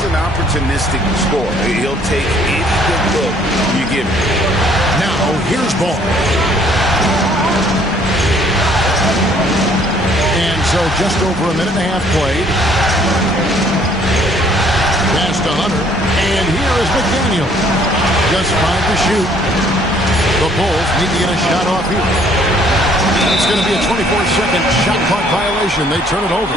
he's an opportunistic scorer. He'll take any good look you give him. Now, here's ball. And so just over a minute and a half played. Pass to Hunter. And here is McDaniel. Just 5 to shoot. The Bulls need to get a shot off here. It's going to be a 24-second shot clock violation. They turn it over.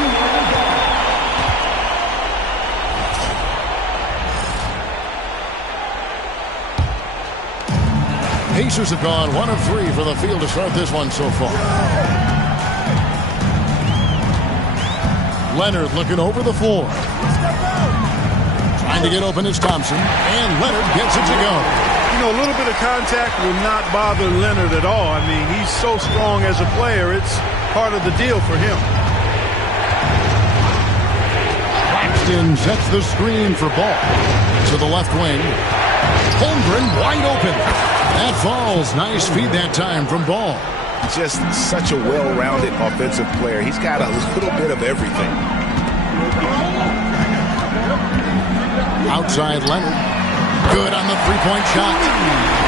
Pacers have gone 1 of 3 for the field to start this one so far. Leonard looking over the floor. Trying to get open is Thompson. And Leonard gets it to go. You know, a little bit of contact will not bother Leonard at all. I mean, he's so strong as a player. It's part of the deal for him. Claxton sets the screen for Ball. To the left wing. Holmgren wide open. That falls. Nice feed that time from Ball. Just such a well-rounded offensive player. He's got a little bit of everything. Outside Leonard. Good on the three-point shot.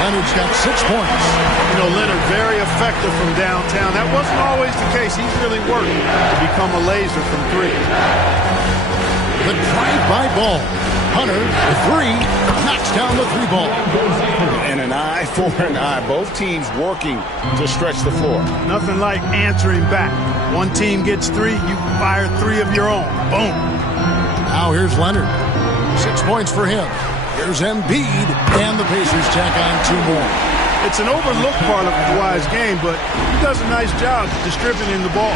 Leonard's got 6 points. You know, Leonard very effective from downtown. That wasn't always the case. He's really worked to become a laser from 3. The drive-by Ball. Hunter, the 3, knocks down the 3 ball. And an eye for an eye. Both teams working to stretch the floor. Nothing like answering back. One team gets 3, you fire 3 of your own. Boom. Now here's Leonard. 6 points for him. Here's Embiid, and the Pacers tack on 2 more. It's an overlooked part of Kawhi's game, but he does a nice job distributing the ball.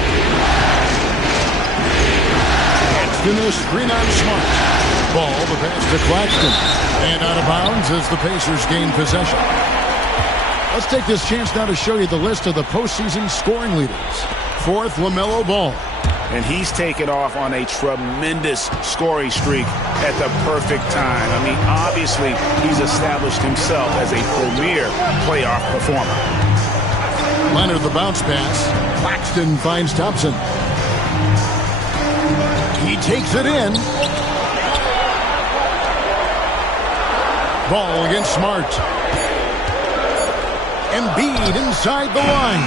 Claxton a screen on Smart. Ball, the pass to Claxton. And out of bounds as the Pacers gain possession. Let's take this chance now to show you the list of the postseason scoring leaders. 4th, LaMelo Ball. And he's taken off on a tremendous scoring streak at the perfect time. I mean, obviously, he's established himself as a premier playoff performer. Leonard, the bounce pass. Claxton finds Thompson. He takes it in. Ball against Smart. Embiid inside the line.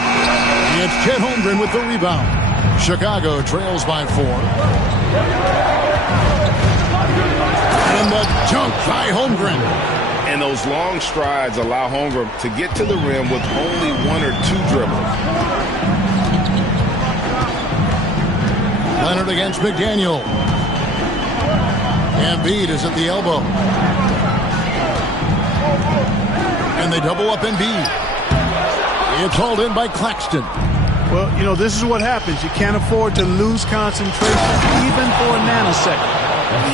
It's Chet Holmgren with the rebound. Chicago trails by 4. And the dunk by Holmgren. And those long strides allow Holmgren to get to the rim with only 1 or 2 dribbles. Leonard against McDaniel. Embiid is at the elbow. And they double up Embiid. It's hauled in by Claxton. Well, you know, this is what happens. You can't afford to lose concentration even for a nanosecond.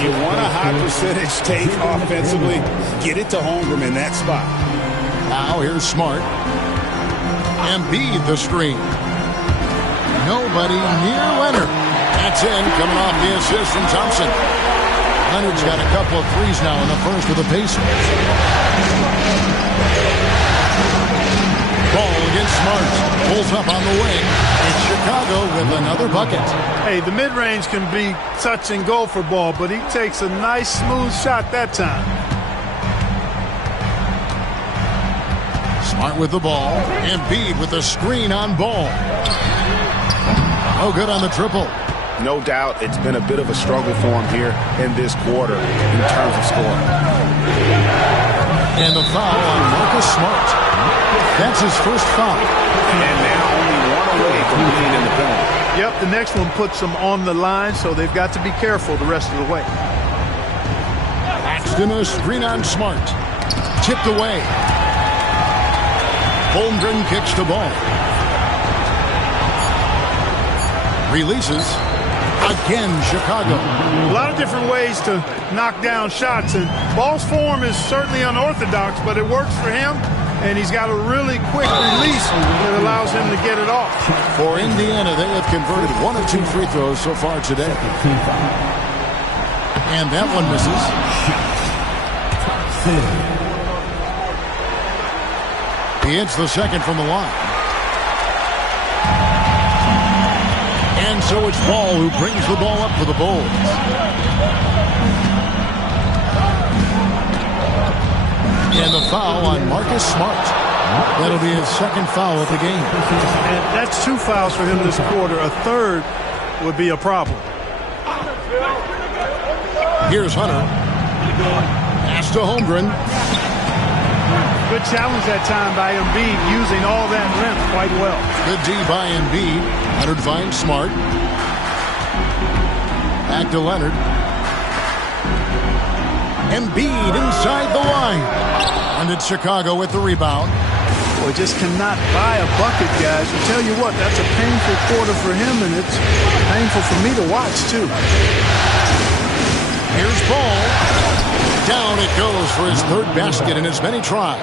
You want a high percentage take offensively, get it to Holmgren in that spot. Now here's Smart. Embiid the screen. Nobody near Leonard. That's in, coming off the assist from Thompson. Leonard's got a couple of threes now in the first for the Pacers. Ball against Smart. Pulls up on the wing. It's Chicago with another bucket. Hey, the mid-range can be touch and go for Ball, but he takes a nice, smooth shot that time. Smart with the ball. Embiid with the screen on Ball. No good on the triple. No doubt it's been a bit of a struggle for him here in this quarter in terms of scoring. And the foul on Marcus Smart. That's his first foul. And now only 1 away from being in the penalty. Yep, the next one puts them on the line, so they've got to be careful the rest of the way. Claxton a screen on Smart. Tipped away. Holmgren kicks the ball. Releases. Again, Chicago. A lot of different ways to knock down shots, and Ball's form is certainly unorthodox, but it works for him, and he's got a really quick release that allows him to get it off. For Indiana, they have converted 1 of 2 free throws so far today. And that one misses. He hits the second from the line. And so it's Ball who brings the ball up for the Bulls. And the foul on Marcus Smart. That'll be his second foul of the game. And that's 2 fouls for him this quarter. A third would be a problem. Here's Hunter. Pass to Holmgren. Good challenge that time by Embiid, using all that length quite well. Good D by Embiid. Leonard finds Smart. Back to Leonard. Embiid inside the line. And it's Chicago with the rebound. Well, just cannot buy a bucket, guys. I tell you what, that's a painful quarter for him, and it's painful for me to watch, too. Here's Ball. Down it goes for his third basket in as many tries.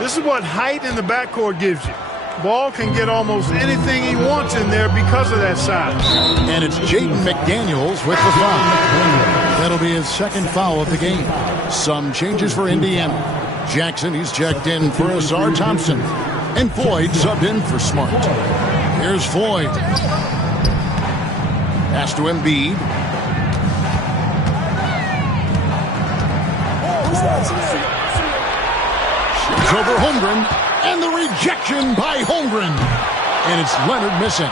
This is what height in the backcourt gives you. Ball can get almost anything he wants in there because of that size. And it's Jaden McDaniels with the foul. That'll be his second foul of the game. Some changes for Indiana. Jackson, he's checked in for Asar Thompson. And Floyd subbed in for Smart. Here's Floyd. Pass to Embiid. Shoots over Holmgren. And the rejection by Holmgren. And it's Leonard missing.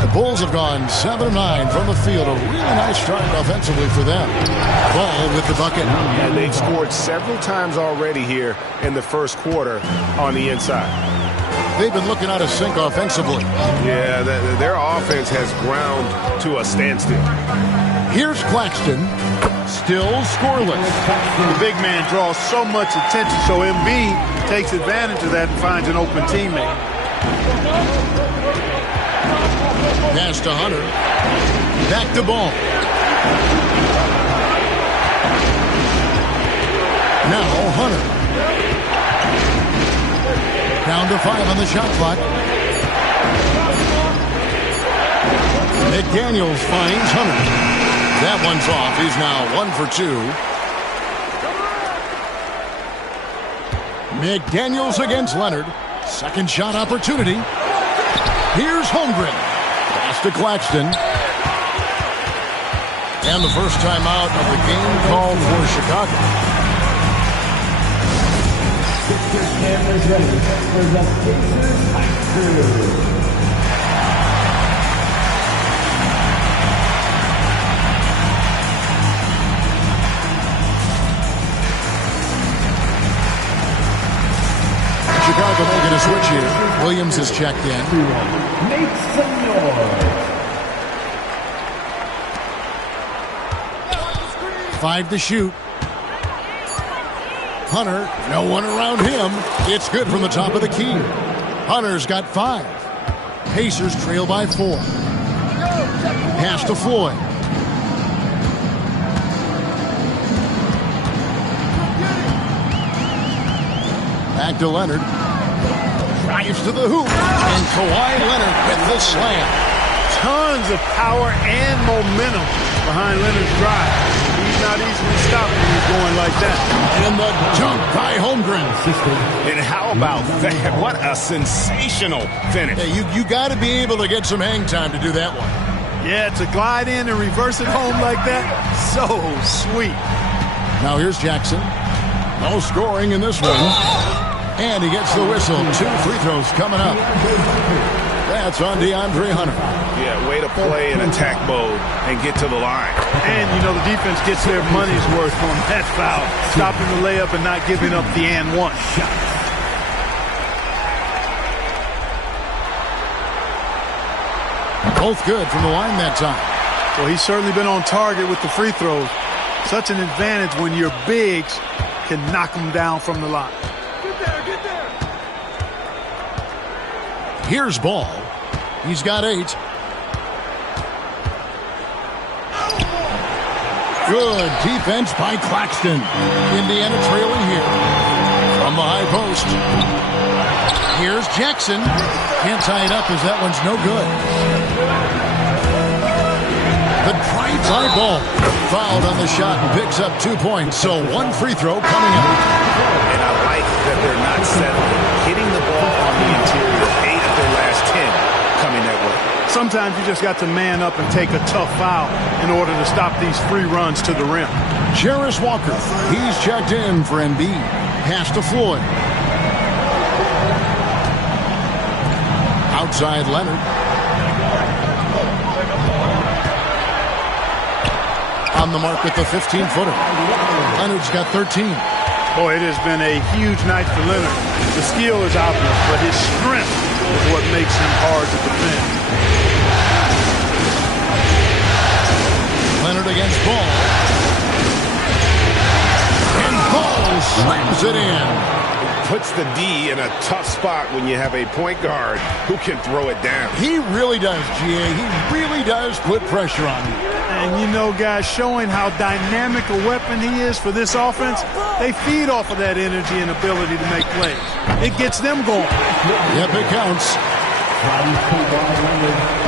The Bulls have gone 7-9 from the field. A really nice start offensively for them. Ball with the bucket. And they've scored several times already here in the first quarter on the inside. They've been looking out of sync offensively. Yeah, their offense has ground to a standstill. Here's Claxton. Still scoreless. The big man draws so much attention, so Embiid takes advantage of that and finds an open teammate. Pass to Hunter. Back to Ball. Now Hunter. Down to 5 on the shot clock. McDaniels finds Hunter. That one's off. He's now 1 for 2. McDaniels against Leonard. Second shot opportunity. Here's Holmgren. Pass to Claxton. And the first time out of the game called for Chicago. Cameras ready for the Pacers high school. Chicago making a switch here. Williams is checked in. Nate Senor. 5 to shoot. Hunter, no one around him. It's good from the top of the key. Hunter's got 5. Pacers trail by 4. Pass to Floyd. Back to Leonard. Drives to the hoop. And Kawhi Leonard with the slam. Tons of power and momentum behind Leonard's drive. He's not easily stopped when he's going like that. And the dunk by Holmgren. And how about that? What a sensational finish. Hey, you got to be able to get some hang time to do that one. Yeah, to glide in and reverse it home like that, so sweet. Now here's Jackson. No scoring in this one. And he gets the whistle. 2 free throws coming up. That's on DeAndre Hunter. Yeah, way to play in attack mode and get to the line. And, you know, the defense gets their money's worth on that foul. Stopping the layup and not giving up the and one. Both good from the line that time. Well, he's certainly been on target with the free throws. Such an advantage when your bigs can knock them down from the line. Here's Ball. He's got 8. Good defense by Claxton. Indiana trailing here. From the high post. Here's Jackson. Can't tie it up as that one's no good. The try Ball. Fouled on the shot and picks up 2 points. So 1 free throw coming up. And I like that they're not settling. Hitting the ball on the interior. 8 of their last 10 coming that way. Sometimes you just got to man up and take a tough foul in order to stop these free runs to the rim. Jarris Walker. He's checked in for Embiid. Pass to Floyd. Outside Leonard. On the mark with the 15-footer. Leonard's got 13. Boy, it has been a huge night for Leonard. The skill is obvious, but his strength is what makes him hard to defend. Leonard against Ball. And Ball slams it in. Puts the D in a tough spot when you have a point guard who can throw it down. He really does, GA. He really does put pressure on him. And you know, guys, showing how dynamic a weapon he is for this offense, they feed off of that energy and ability to make plays. It gets them going. Yep, it counts.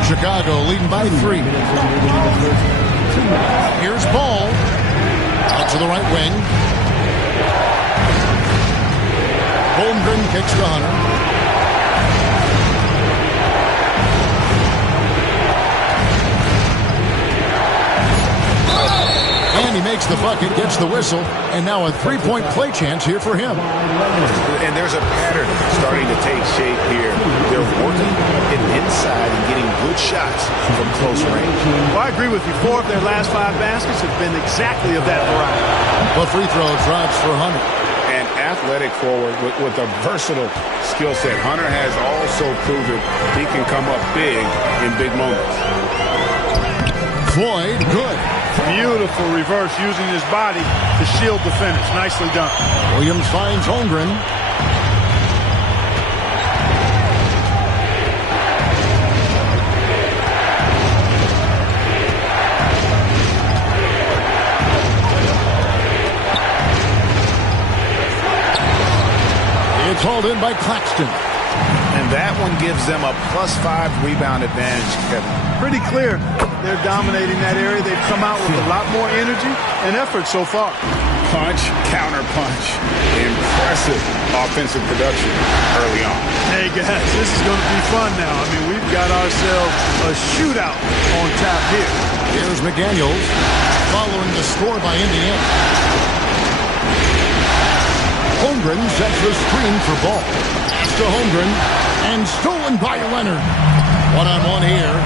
Chicago leading by 3. Here's Ball. Out to the right wing. Holmgren kicks to Hunter. And he makes the bucket, gets the whistle, and now a three-point play chance here for him. And there's a pattern starting to take shape here. They're working getting inside and getting good shots from close range. Well, I agree with you. 4 of their last 5 baskets have been exactly of that variety. The free throw drops for Hunter. An athletic forward with a versatile skill set. Hunter has also proven he can come up big in big moments. Floyd, good. Beautiful reverse using his body to shield the finish. Nicely done. Williams finds Holmgren. It's hauled in by Claxton. And that one gives them a +5 rebound advantage, Kevin. Pretty clear. They're dominating that area. They've come out with a lot more energy and effort so far. Punch, counter punch. Impressive offensive production early on. Hey, guys, this is going to be fun now. I mean, we've got ourselves a shootout on tap here. Here's McDaniels following the score by Indiana. Holmgren sets the screen for Ball. Pass to Holmgren and stolen by Leonard. One-on-one here.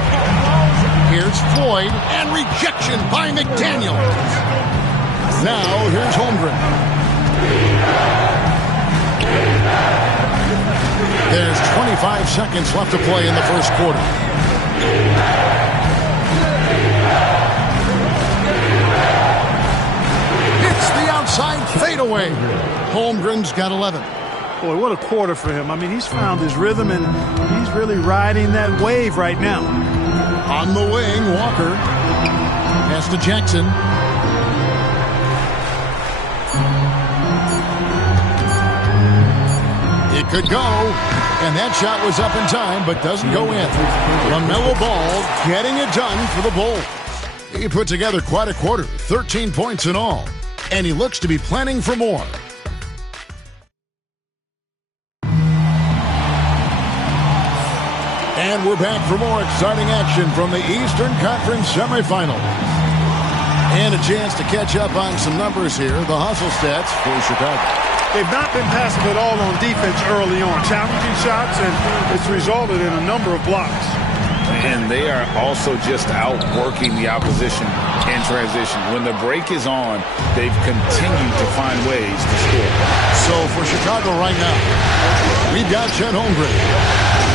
Here's Floyd and rejection by McDaniels. Now here's Holmgren. There's 25 seconds left to play in the first quarter. It's the outside fadeaway. Holmgren's got 11. Boy, what a quarter for him. I mean, he's found his rhythm, and he's really riding that wave right now. On the wing, Walker. Pass to Jackson. It could go, and that shot was up in time, but doesn't go in. LaMelo Ball getting it done for the Bulls. He put together quite a quarter, 13 points in all, and he looks to be planning for more. And we're back for more exciting action from the Eastern Conference semifinals. And a chance to catch up on some numbers here, the hustle stats for Chicago. They've not been passive at all on defense early on. Challenging shots, and it's resulted in a number of blocks. And they are also just outworking the opposition in transition. When the break is on, they've continued to find ways to score. So for Chicago right now, we've got Chet Holmgren.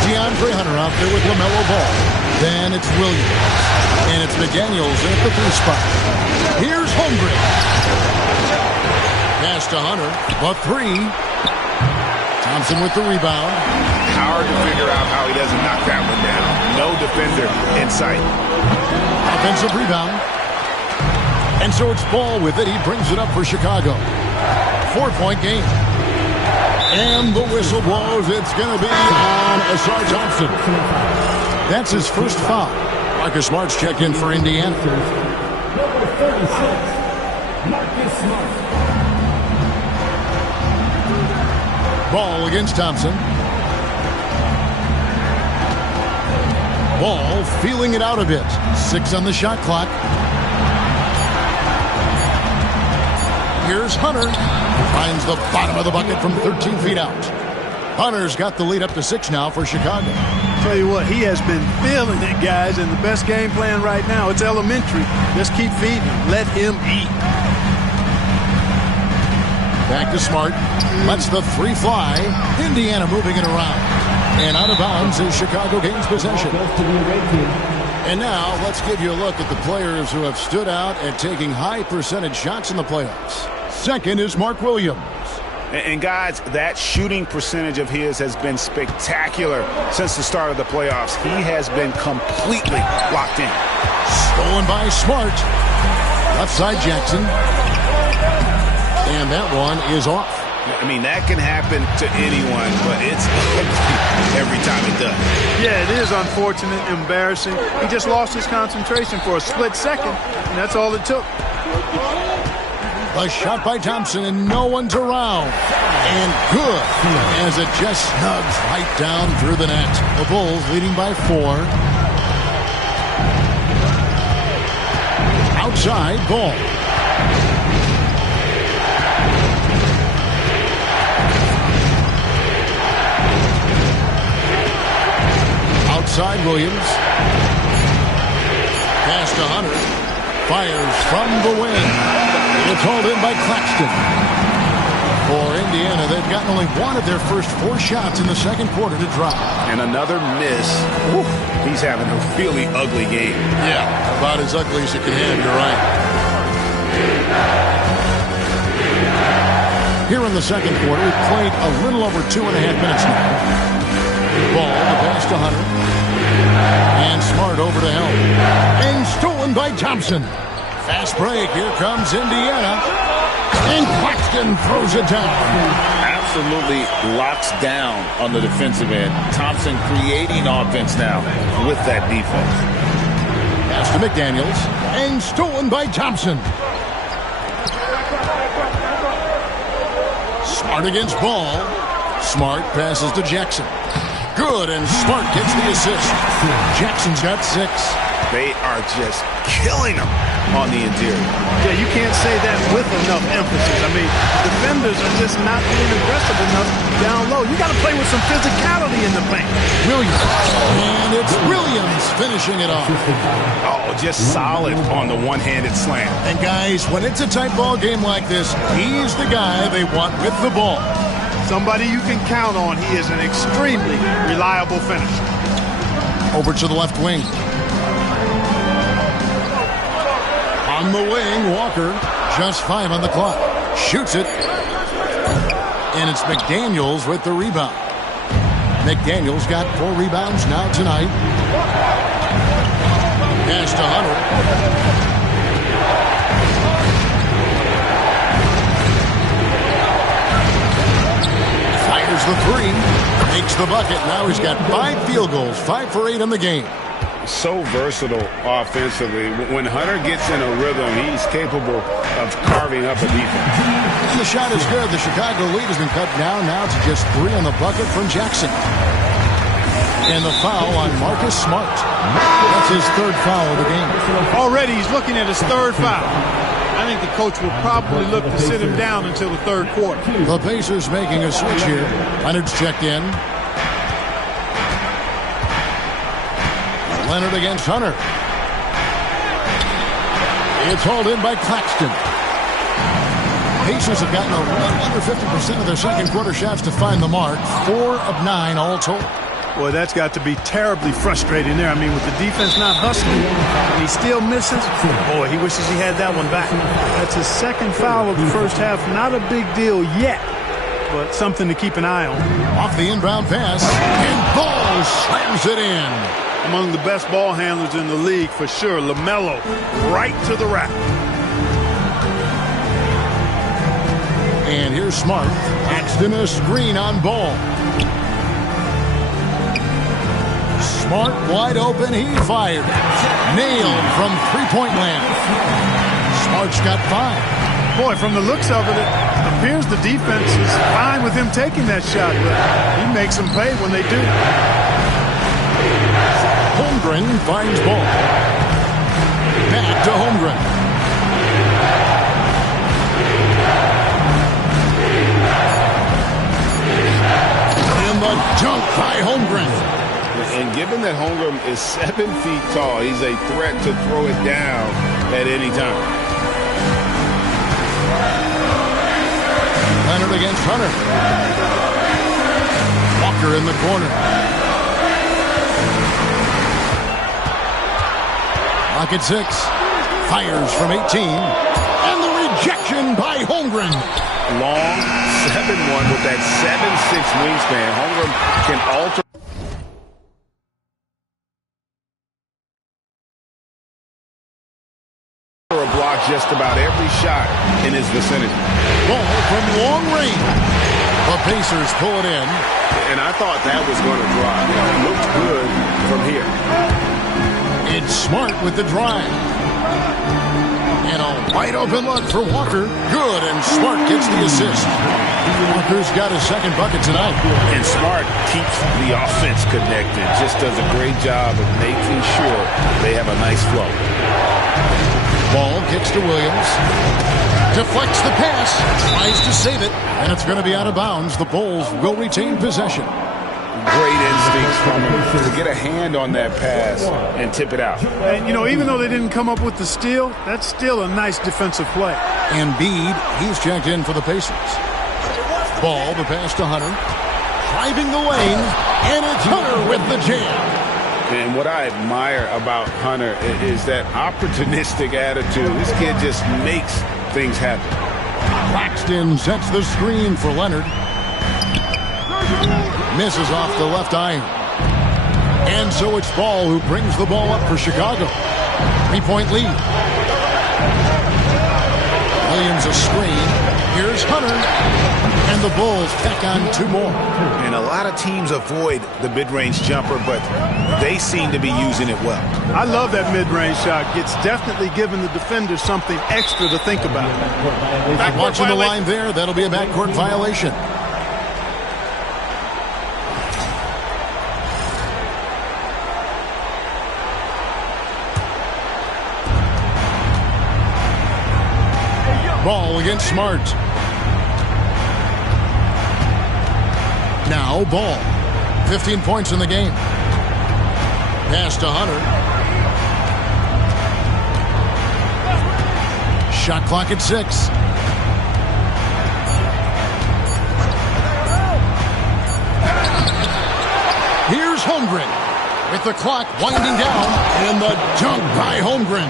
DeAndre Hunter out there with LaMelo Ball. Then it's Williams. And it's McDaniels at the 3 spot. Here's Holmgren. Pass to Hunter. The 3. Thompson with the rebound. Hard to figure out how he doesn't knock that one down. No defender in sight. Offensive rebound. And so it's Ball with it. He brings it up for Chicago. 4-point game. And the whistle blows. It's going to be on Asar Thompson. That's his first foul. Marcus Smart's checked in for Indiana. Number 36, Marcus Smart. Ball against Thompson. Ball feeling it out a bit. 6 on the shot clock. Here's Hunter. Finds the bottom of the bucket from 13 feet out. Hunter's got the lead up to 6 now for Chicago. Tell you what, he has been feeling it, guys, and the best game plan right now, it's elementary. Just keep feeding him. Let him eat. Back to Smart. Lets the 3 fly. Indiana moving it around. And out of bounds as Chicago gains possession. And now let's give you a look at the players who have stood out at taking high percentage shots in the playoffs. Second is Mark Williams. And guys, that shooting percentage of his has been spectacular since the start of the playoffs. He has been completely locked in. Stolen by Smart. Left side Jackson. And that one is off. I mean, that can happen to anyone, but it's every time it does. Yeah, it is unfortunate, embarrassing. He just lost his concentration for a split second, and that's all it took. A shot by Thompson, and no one's around. And good, as it just snugs right down through the net. The Bulls leading by 4. Outside, Ball. Outside, Williams. Pass to Hunter. Fires from the wing. It's hauled in by Claxton. For Indiana, they've gotten only one of their first 4 shots in the second quarter to drop. And another miss. Ooh, he's having a really ugly game. Yeah, about as ugly as it can have, you're right. Here in the second quarter, we've played a little over 2.5 minutes now. Ball, the pass to Hunter. And Smart over to help. And stolen by Thompson. Fast break. Here comes Indiana. And Claxton throws it down. Absolutely locks down on the defensive end. Thompson creating offense now with that defense. Pass to McDaniels. And stolen by Thompson. Smart against Ball. Smart passes to Jackson. Good, and Smart gets the assist. Jackson's got 6. They are just killing them on the interior. Yeah, you can't say that with enough emphasis. I mean, defenders are just not being aggressive enough down low. You got to play with some physicality in the paint. Williams. And it's Williams finishing it off. Oh, just solid on the one-handed slam. And guys, when it's a tight ball game like this, he's the guy they want with the ball. Somebody you can count on. He is an extremely reliable finisher. Over to the left wing. On the wing, Walker. Just 5 on the clock. Shoots it. And it's McDaniels with the rebound. McDaniels got 4 rebounds now tonight. Pass to Hunter. Fires the 3. Makes the bucket. Now he's got 5 field goals. 5 for 8 in the game. So versatile offensively. When Hunter gets in a rhythm, he's capable of carving up a defense. And the shot is good. The Chicago lead has been cut down now to just 3 on the bucket from Jackson. And the foul on Marcus Smart. That's his 3rd foul of the game. Already he's looking at his 3rd foul. I think the coach will probably look to sit him down until the 3rd quarter. The Pacers making a switch here. Leonard's checked in. Leonard against Hunter. It's hauled in by Claxton. Pacers have gotten a little under 50% of their second quarter shots to find the mark. 4 of 9 all told. Boy, that's got to be terribly frustrating there. I mean, with the defense not hustling, and he still misses. Boy, he wishes he had that one back. That's his 2nd foul of the first half. Not a big deal yet, but something to keep an eye on. Off the inbound pass, and Ball slams it in. Among the best ball handlers in the league, for sure. LaMelo, right to the rack. And here's Smart. Axton a screen on Ball. Smart wide open. He fired. Nailed from 3-point land. Smart's got 5. Boy, from the looks of it, it appears the defense is fine with him taking that shot, but he makes them pay when they do. Holmgren finds Ball. Back to Holmgren. Floyd Holmgren is 7 feet tall. He's a threat to throw it down at any time. Leonard against Hunter. Walker in the corner. Lock at 6. Fires from 18. And the rejection by Holmgren. Long 7'1" with that 7'6" wingspan. Holmgren can alter a block just about every shot in his vicinity. Ball from long range. The Pacers pull it in. And I thought that was going to drive. It looked good from here. It's Smart with the drive. And a wide open look for Walker. Good, and Smart gets the assist. Walker's got his second bucket tonight. And Smart keeps the offense connected. Just does a great job of making sure they have a nice flow. Ball kicks to Williams. Deflects the pass. Tries to save it. And it's going to be out of bounds. The Bulls will retain possession. Great instincts from him to get a hand on that pass and tip it out. And, you know, even though they didn't come up with the steal, that's still a nice defensive play. Embiid, he's checked in for the Pacers. Ball, the pass to Hunter. Driving the lane, and it's Hunter with the jam. And what I admire about Hunter is that opportunistic attitude. This kid just makes things happen. Claxton sets the screen for Leonard. Misses off the left iron. And so it's Ball who brings the ball up for Chicago. 3-point lead. Williams a screen. Here's Hunter. And the Bulls tack on 2 more. And a lot of teams avoid the mid-range jumper, but they seem to be using it well. I love that mid-range shot. It's definitely giving the defender something extra to think about. Watching the line there, that'll be a backcourt violation. Ball against Smart. Now Ball. 15 points in the game. Pass to Hunter. Shot clock at 6. Here's Holmgren with the clock winding down, and the dunk by Holmgren.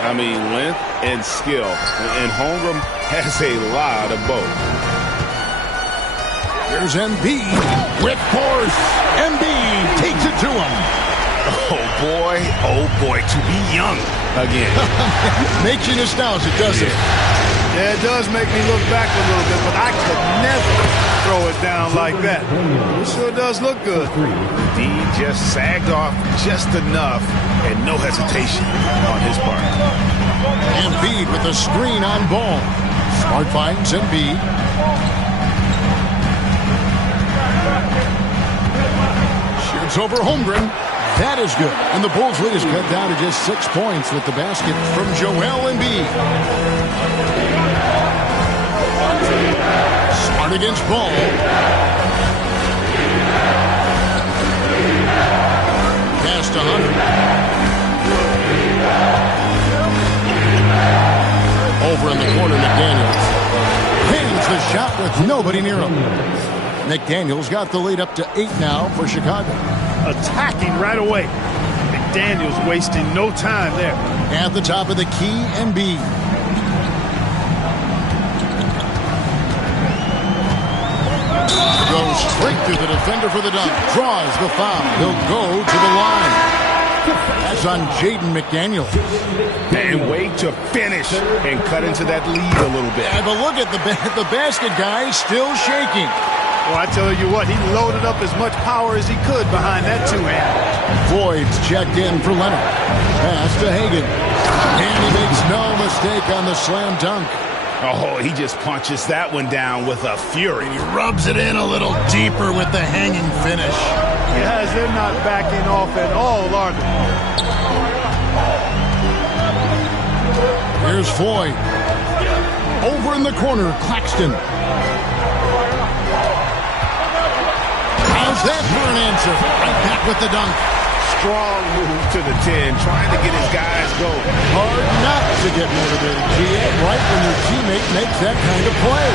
I mean, length and skill. And Holmgren has a lot of both. Here's Embiid with force. Embiid takes it to him. Oh boy, to be young again. Makes you nostalgic, doesn't it? Yeah, it does make me look back a little bit, but I could never throw it down like that. It sure does look good. D just sagged off just enough, and no hesitation on his part. Embiid with a screen on Ball. Smart finds Embiid. Shoots over Holmgren. That is good. And the Bulls lead is cut down to just 6 points with the basket from Joel Embiid. Smart against Ball. Pass to Hunter. Over in the corner, McDaniels. Hangs the shot with nobody near him. McDaniels got the lead up to 8 now for Chicago. Attacking right away. McDaniels wasting no time there. At the top of the key, Embiid. Goes straight through the defender for the dunk. Draws the foul. He'll go to the line. That's on Jaden McDaniels. And wait to finish and cut into that lead a little bit. Yeah, but look at the basket guy still shaking. Well, I tell you what, he loaded up as much power as he could behind that two-hand. Floyd's checked in for Leonard. Pass to Hagan. And he makes no mistake on the slam dunk. Oh, he just punches that one down with a fury. He rubs it in a little deeper with the hanging finish. Guys, they're not backing off at all, are they? Here's Floyd. Over in the corner, Claxton. How's that for an answer? Right back with the dunk. strong move to the 10, trying to get his guys going. Hard not to get motivated, GA, right when your teammate makes that kind of play.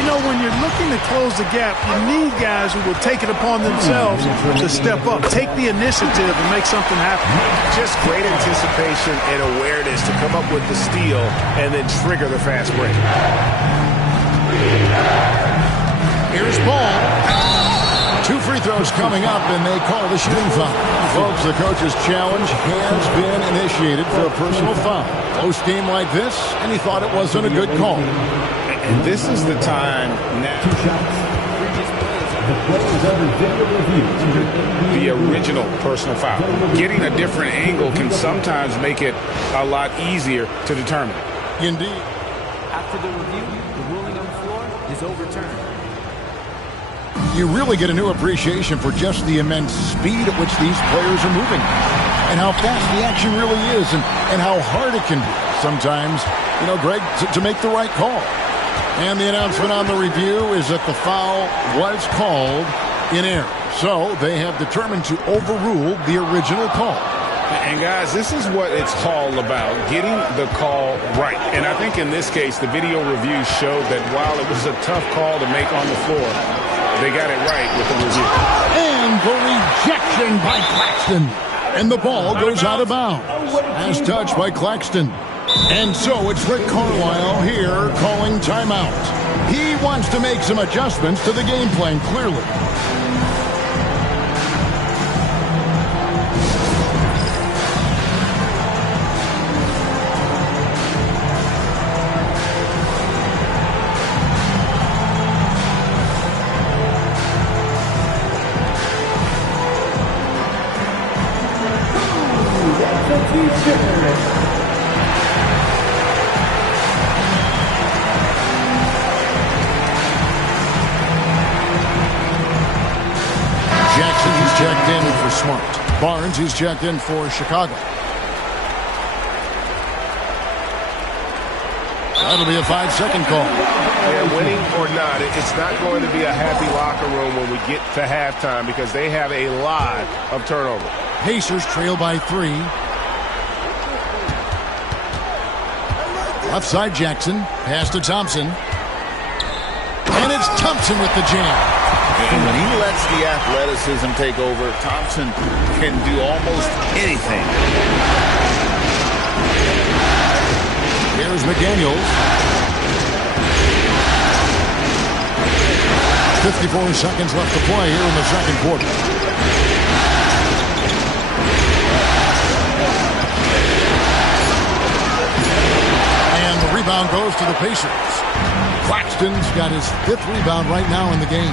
You know, when you're looking to close the gap, you need guys who will take it upon themselves to step up, take the initiative, and make something happen. Just great anticipation and awareness to come up with the steal and then trigger the fast break. Here's Ball. 2 free throws coming up, and they call the shooting foul. Folks, the coach's challenge has been initiated for a personal foul. Close game like this, and he thought it wasn't a good call. And this is the time now. 2 shots. The players under video review. The original personal foul. Getting a different angle can sometimes make it a lot easier to determine. Indeed. After the review, the ruling on the floor is overturned. You really get a new appreciation for just the immense speed at which these players are moving and how fast the action really is and how hard it can be sometimes, you know, Greg, to make the right call. And the announcement on the review is that the foul was called in error. So they have determined to overrule the original call. And guys, this is what it's all about, getting the call right. And I think in this case, the video review showed that while it was a tough call to make on the floor, they got it right with the review. And the rejection by Claxton. And the ball goes out of bounds. As touched by Claxton. And so it's Rick Carlisle here calling timeout. He wants to make some adjustments to the game plan, clearly. Checked in for Smart. Barnes, he's checked in for Chicago. That'll be a 5-second call. Yeah, winning or not, it's not going to be a happy locker room when we get to halftime because they have a lot of turnover. Pacers trail by 3. Left side Jackson. Pass to Thompson. And it's Thompson with the jam. And when he lets the athleticism take over, Thompson can do almost anything. Here's McDaniels. 54 seconds left to play here in the second quarter. And the rebound goes to the Pacers. Claxton's got his 5th rebound right now in the game.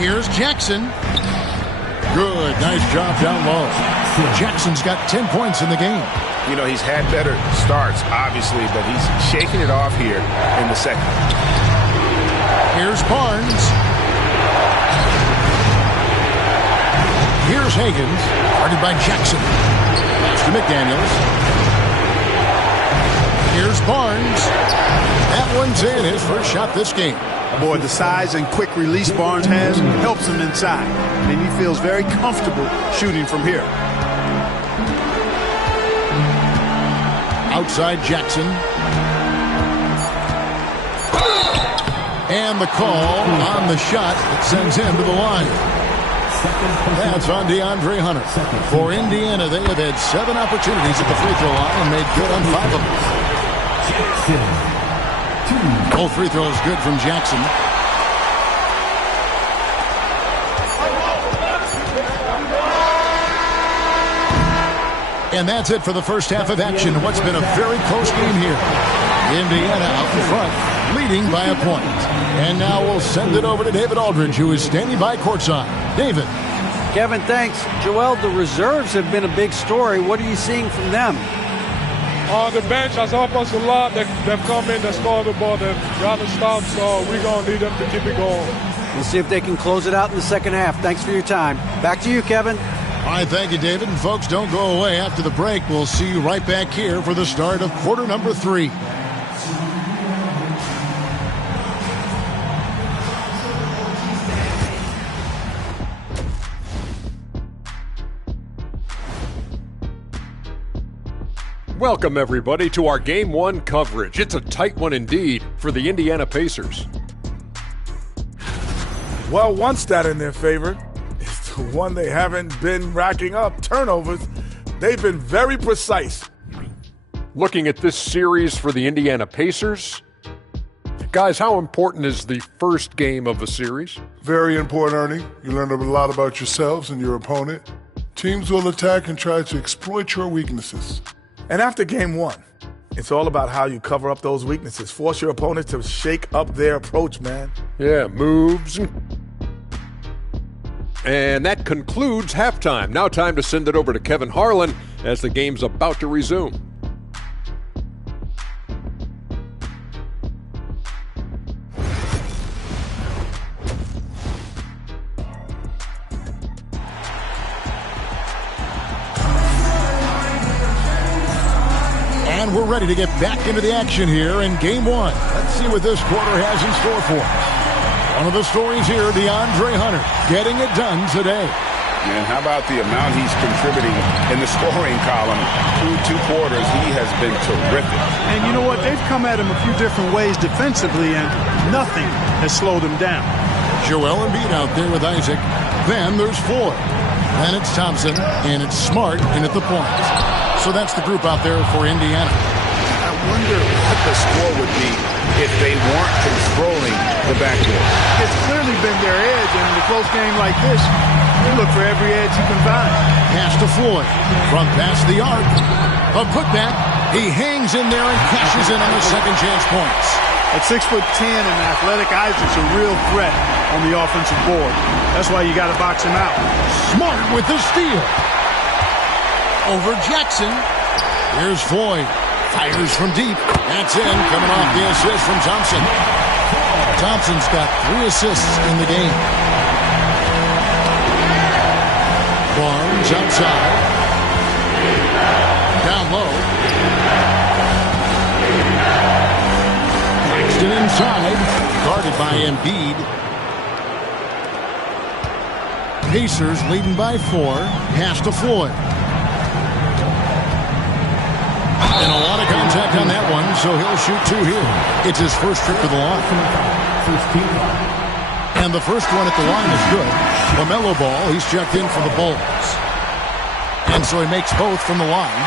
Here's Jackson. Good. Nice job down low. Jackson's got 10 points in the game. You know, he's had better starts, obviously, but he's shaking it off here in the second. Here's Barnes. Here's Higgins. Guarded by Jackson. Pass to McDaniels. Here's Barnes. That one's in. His first shot this game. Boy, the size and quick release Barnes has helps him inside. And he feels very comfortable shooting from here. Outside Jackson. And the call on the shot that sends him to the line. That's on DeAndre Hunter. For Indiana, they have had 7 opportunities at the free throw line and made good on 5 of them. Both free throws good from Jackson. And that's it for the first half of action. What's been a very close game here. Indiana out in front, leading by a point. And now we'll send it over to David Aldridge, who is standing by courtside. David. Kevin, thanks. Joel, the reserves have been a big story. What are you seeing from them? On the bench has helped us a lot. They've come in, they scored the ball, they've got to stop, so we're going to need them to keep it going. We'll see if they can close it out in the second half. Thanks for your time. Back to you, Kevin. All right, thank you, David. And folks, don't go away. After the break, we'll see you right back here for the start of quarter number 3. Welcome, everybody, to our Game 1 coverage. It's a tight one indeed for the Indiana Pacers. Well, one stat in their favor is the one they haven't been racking up, turnovers. They've been very precise. Looking at this series for the Indiana Pacers, guys, how important is the first game of a series? Very important, Ernie. You learn a lot about yourselves and your opponent. Teams will attack and try to exploit your weaknesses. And after game one, it's all about how you cover up those weaknesses. Force your opponent to shake up their approach, man. Yeah, moves. And that concludes halftime. Now time to send it over to Kevin Harlan as the game's about to resume. And we're ready to get back into the action here in Game 1. Let's see what this quarter has in store for us. One of the stories here, DeAndre Hunter, getting it done today. And how about the amount he's contributing in the scoring column? Through 2 quarters, he has been terrific. And you know what? They've come at him a few different ways defensively, and nothing has slowed him down. Joel Embiid out there with Isaac. Then there's Floyd. Then it's Thompson, and it's Smart in at the point. So that's the group out there for Indiana. I wonder what the score would be if they weren't controlling the backcourt. It's clearly been their edge, and in a close game like this, you look for every edge you can find. Pass to Floyd. From past the arc. A putback. He hangs in there and cashes in on the second chance points. At 6'10" and athletic, Isaac's a real threat on the offensive board. That's why you got to box him out. Smart with the steal. Over Jackson. Here's Floyd. Fires from deep. That's in. Coming off the assist from Thompson. Thompson's got 3 assists in the game. Barnes outside. Down low. Claxton inside. Guarded by Embiid. Pacers leading by 4. Pass to Floyd. And a lot of contact on that one, so he'll shoot 2 here. It's his first trip to the line. And the first one at the line is good. LaMelo Ball, he's checked in for the Bulls. And so he makes both from the line.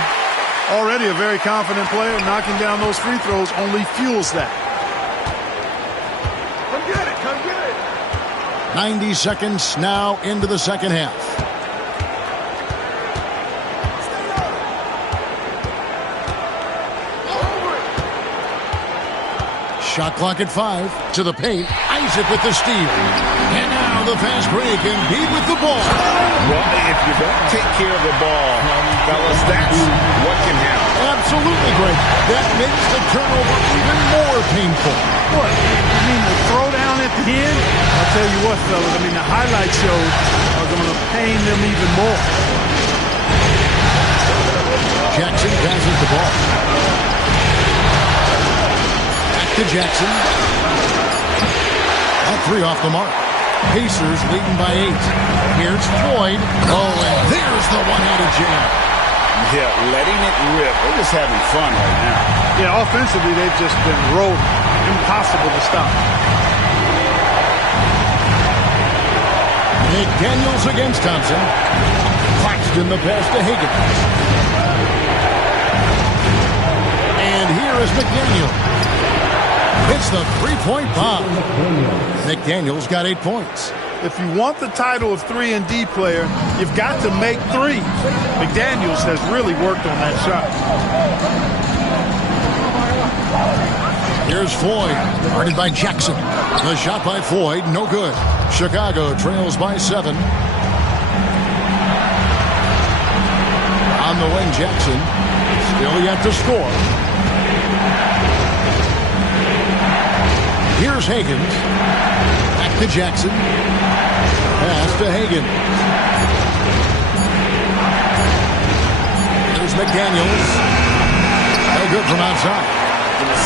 Already a very confident player. Knocking down those free throws only fuels that. Come get it, come get it. 90 seconds now into the second half. Shot clock at 5. To the paint. Isaac with the steal. And now the fast break. Embiid with the ball. Well, if you don't take care of the ball, fellas, that's what can happen. Absolutely great. That makes the turnover even more painful. What? I mean, the throwdown at the end? I'll tell you what, fellas. I mean, the highlight shows are going to pain them even more. Jackson passes the ball. To Jackson. All 3 off the mark. Pacers leading by 8. Here's Floyd. Oh, and there's the one-handed jam. Yeah, letting it rip. They're just having fun right now. Yeah, offensively, they've just been rolling. Impossible to stop. McDaniels against Thompson. Claxton the pass to Higgins. And here is McDaniels. It's the 3-point bomb. McDaniels got 8 points. If you want the title of 3-and-D player, you've got to make threes. McDaniels has really worked on that shot. Here's Floyd, guarded by Jackson. The shot by Floyd, no good. Chicago trails by 7. On the wing, Jackson. Still yet to score. Here's Higgins. Back to Jackson. Pass to Higgins. There's McDaniels. No good from outside.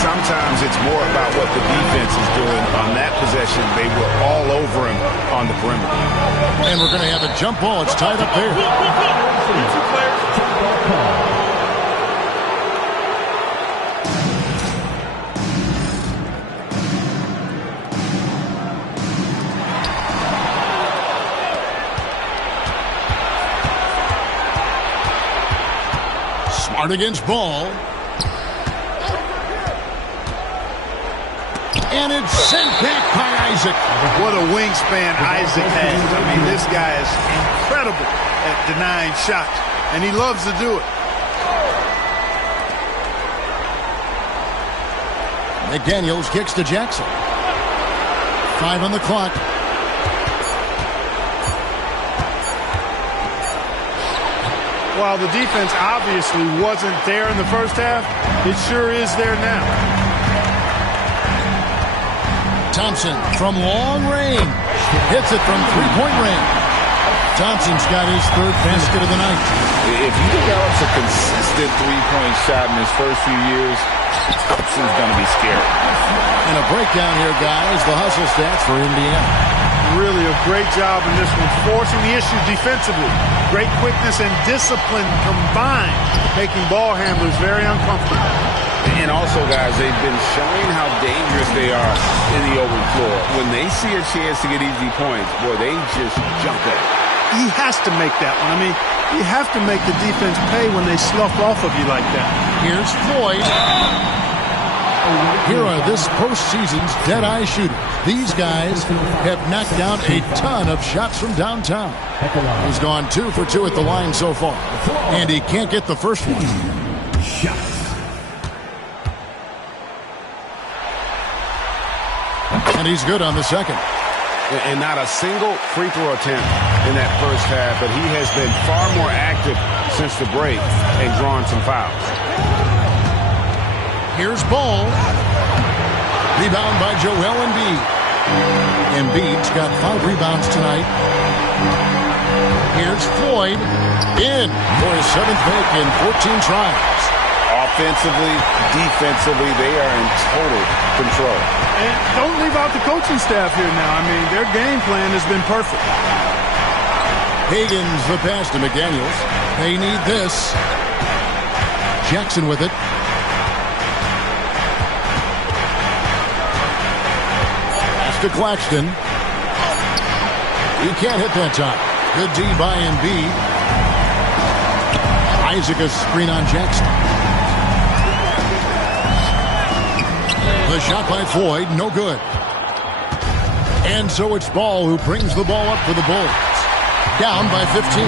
Sometimes it's more about what the defense is doing. On that possession, they were all over him on the perimeter. And we're going to have a jump ball. It's tied up there. Hard against Ball. And it's sent back by Isaac. What a wingspan Isaac has. I mean, this guy is incredible at denying shots, and he loves to do it. McDaniels kicks to Jackson. 5 on the clock. While the defense obviously wasn't there in the first half, it sure is there now. Thompson from long range. Hits it from three-point range. Thompson's got his third basket of the night. If he develops a consistent three-point shot in his first few years, Thompson's going to be scary. And a breakdown here, guys. The hustle stats for Indiana. Really a great job in this one, forcing the issue defensively. Great quickness and discipline combined, making ball handlers very uncomfortable. And also, guys, they've been showing how dangerous they are in the open floor. When they see a chance to get easy points, boy, they just jump at it. He has to make that one. I mean, you have to make the defense pay when they slough off of you like that. Here's Floyd. Here are this postseason's dead-eye shooters. These guys have knocked down a ton of shots from downtown. He's gone 2 for 2 at the line so far. And he can't get the first one. And he's good on the second. And not a single free throw attempt in that first half, but he has been far more active since the break and drawn some fouls. Here's Ball. Rebound by Joel Embiid. Embiid's got 5 rebounds tonight. Here's Floyd. In for his 7th make in 14 tries. Offensively, defensively, they are in total control. And don't leave out the coaching staff here now. I mean, their game plan has been perfect. Higgins the pass to McDaniels. They need this. Jackson with it. To Claxton. He can't hit that time. Good D by Embiid. Isaac a screen on Jackson. The shot by Floyd, no good. And so it's Ball who brings the ball up for the Bulls. Down by 15.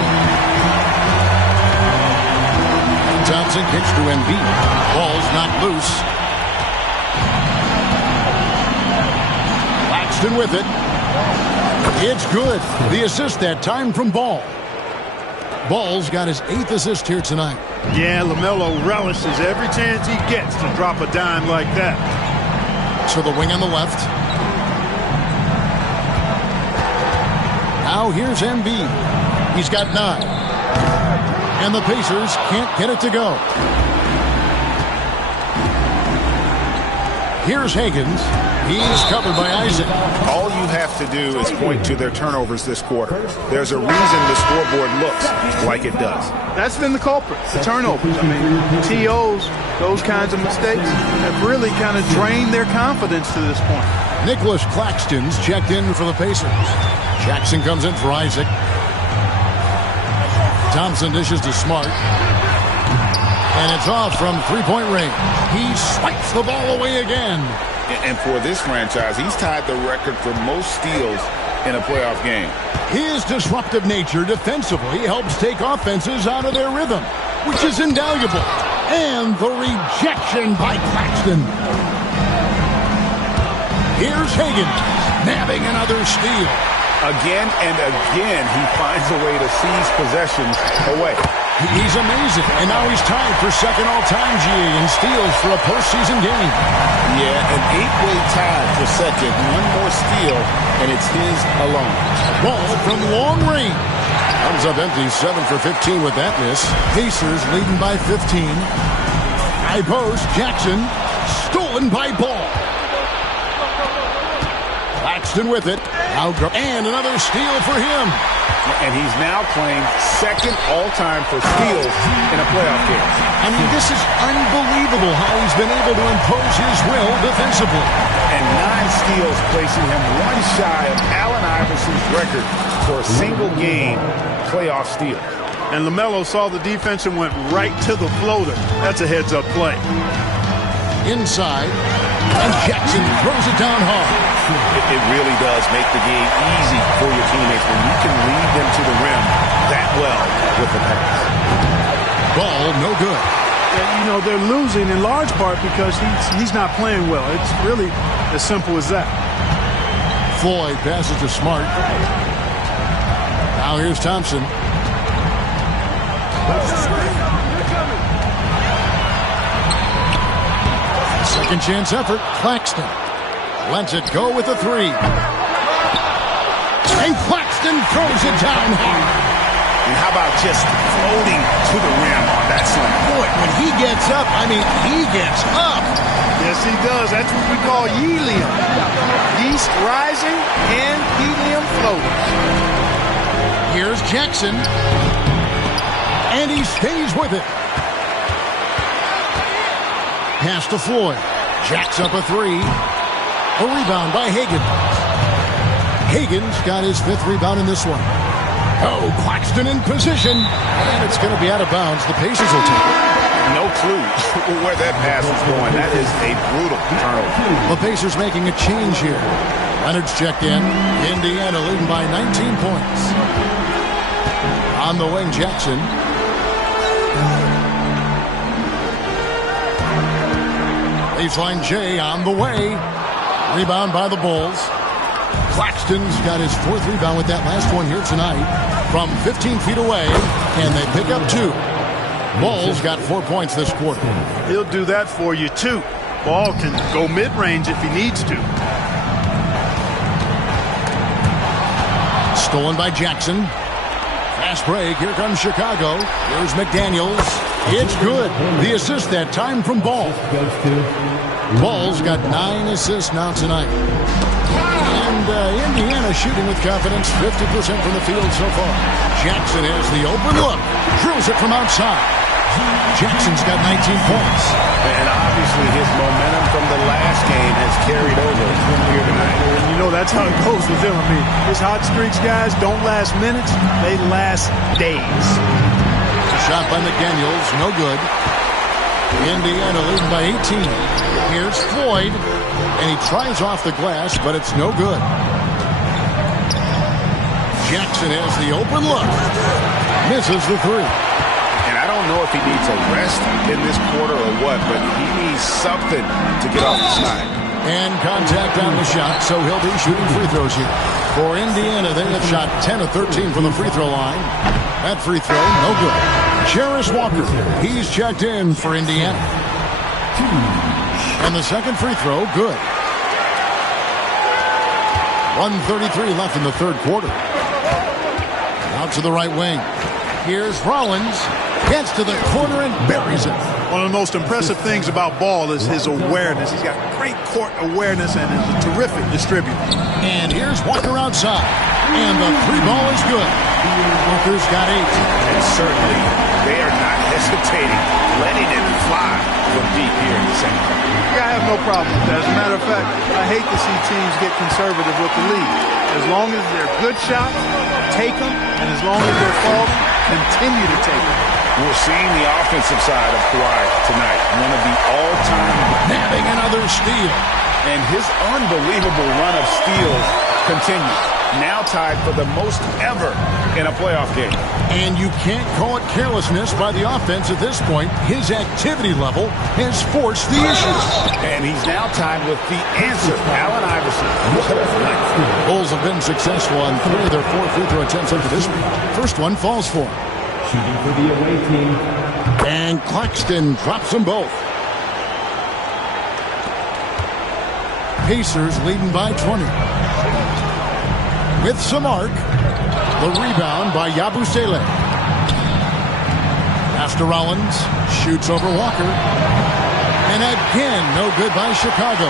Thompson kicks to Embiid. Ball's not loose. With it. It's good. The assist that time from Ball. Ball's got his 8th assist here tonight. Yeah, LaMelo relishes every chance he gets to drop a dime like that. So the wing on the left. Now here's Embiid. He's got 9. And the Pacers can't get it to go. Here's Higgins. He's covered by Isaac. All you have to do is point to their turnovers this quarter. There's a reason the scoreboard looks like it does. That's been the culprit, the turnovers. I mean, TOs, those kinds of mistakes have really kind of drained their confidence to this point. Nicholas Claxton's checked in for the Pacers. Jackson comes in for Isaac. Thompson dishes to Smart. And it's off from three-point range. He swipes the ball away again. And for this franchise, he's tied the record for most steals in a playoff game. His disruptive nature defensively helps take offenses out of their rhythm, which is invaluable. And the rejection by Claxton. Here's Higgins, nabbing another steal. Again and again, he finds a way to seize possessions away. He's amazing, and now he's tied for second all-time GA in steals for a postseason game. Yeah, an 8-way tie for second. One more steal, and it's his alone. Ball from long range. Comes up empty, 7 for 15 with that miss. Pacers leading by 15. High post, Jackson, stolen by Ball. Claxton with it. And another steal for him. And he's now claimed second all-time for steals in a playoff game. I mean, this is unbelievable how he's been able to impose his will defensively. And 9 steals, placing him one shy of Allen Iverson's record for a single-game playoff steal. And LaMelo saw the defense and went right to the floater. That's a heads-up play. Inside, and Jackson throws it down hard. It really does make the game easy for your teammates when you can lead them to the rim that well with the pass. Ball no good. And, you know, they're losing in large part because he's not playing well. It's really as simple as that. Floyd passes to Smart. Now here's Thompson. Second chance effort. Claxton lets it go with a three. And Claxton throws it down hard. And how about just floating to the rim on that slam? Boy, when he gets up, I mean, he gets up. Yes, he does. That's what we call helium. Yeast rising and helium floating. Here's Jackson. And he stays with it. Pass to Floyd. Jacks up a three. A rebound by Higgins. Higgins got his 5th rebound in this one. Oh, Claxton in position. And it's going to be out of bounds. The Pacers will take it. No clue where that pass is going. That is a brutal turnover. The Pacers making a change here. Leonard's checked in. Indiana leading by 19 points. On the wing, Jackson. Baseline J on the way. Rebound by the Bulls. Claxton's got his 4th rebound with that last one here tonight from 15 feet away, and they pick up 2. Bulls got 4 points this quarter. He'll do that for you, too. Ball can go mid-range if he needs to. Stolen by Jackson. Fast break. Here comes Chicago. Here's McDaniels. It's good. The assist that time from Ball. Ball's got 9 assists now tonight. And Indiana shooting with confidence, 50% from the field so far. Jackson has the open look. Drills it from outside. Jackson's got 19 points. And obviously his momentum from the last game has carried over here tonight. And you know that's how it goes with him. I mean, his hot streaks, guys, don't last minutes. They last days. Shot by McDaniels, no good. Indiana leading by 18. Here's Floyd, and he tries off the glass, but it's no good. Jackson has the open look. Misses the three. And I don't know if he needs a rest in this quarter or what, but he needs something to get off the snide. And contact on the shot, so he'll be shooting free throws here. For Indiana, they have shot 10 of 13 from the free throw line. That free throw, no good. Jarris Walker, he's checked in for Indiana. And the second free throw, good. 1:33 left in the third quarter. Out to the right wing. Here's Rollins. Gets to the corner and buries it. One of the most impressive things about Ball is his awareness. He's got great court awareness and is a terrific distributor. And here's Walker outside. And the three ball is good. Walker's got 8. And certainly they are not hesitating, letting it fly from deep here in the second half. I have no problem with that. As a matter of fact, I hate to see teams get conservative with the lead. As long as they're good shots, take them. And as long as they're falling, continue to take them. We're seeing the offensive side of Kawhi tonight. One of the all-time. Nabbing another steal. And his unbelievable run of steals continues. Now tied for the most ever in a playoff game. And you can't call it carelessness by the offense at this point. His activity level has forced the issue. And he's now tied with the answer, Allen Iverson. What a night. Bulls have been successful on 3 of their 4 free throw attempts up to this week. First one falls for him. Shooting for the away team. And Claxton drops them both. Pacers leading by 20. With some arc, the rebound by Yabusele. After Rollins, shoots over Walker. And again, no good by Chicago.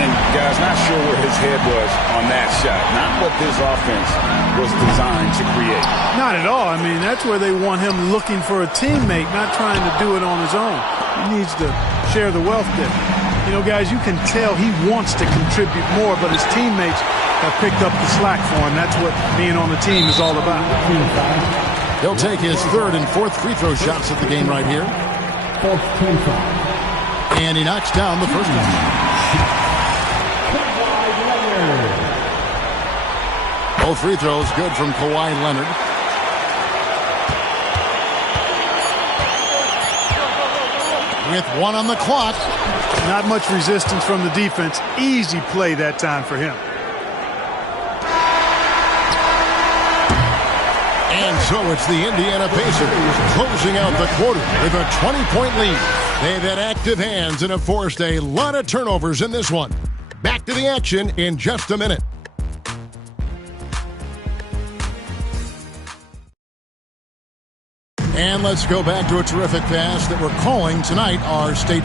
And guys, not sure where his head was on that shot. Not what this offense was designed to create. Not at all. I mean, that's where they want him looking for a teammate, not trying to do it on his own. He needs to share the wealth there. You know, guys, you can tell he wants to contribute more, but his teammates have picked up the slack for him. That's what being on the team is all about. He'll take his third and fourth free throw shots at the game right here. And he knocks down the first one. Both free throws good from Kawhi Leonard. With one on the clock. Not much resistance from the defense. Easy play that time for him. And so it's the Indiana Pacers closing out the quarter with a 20-point lead. They've had active hands and have forced a lot of turnovers in this one. Back to the action in just a minute. And let's go back to a terrific pass that we're calling tonight our state.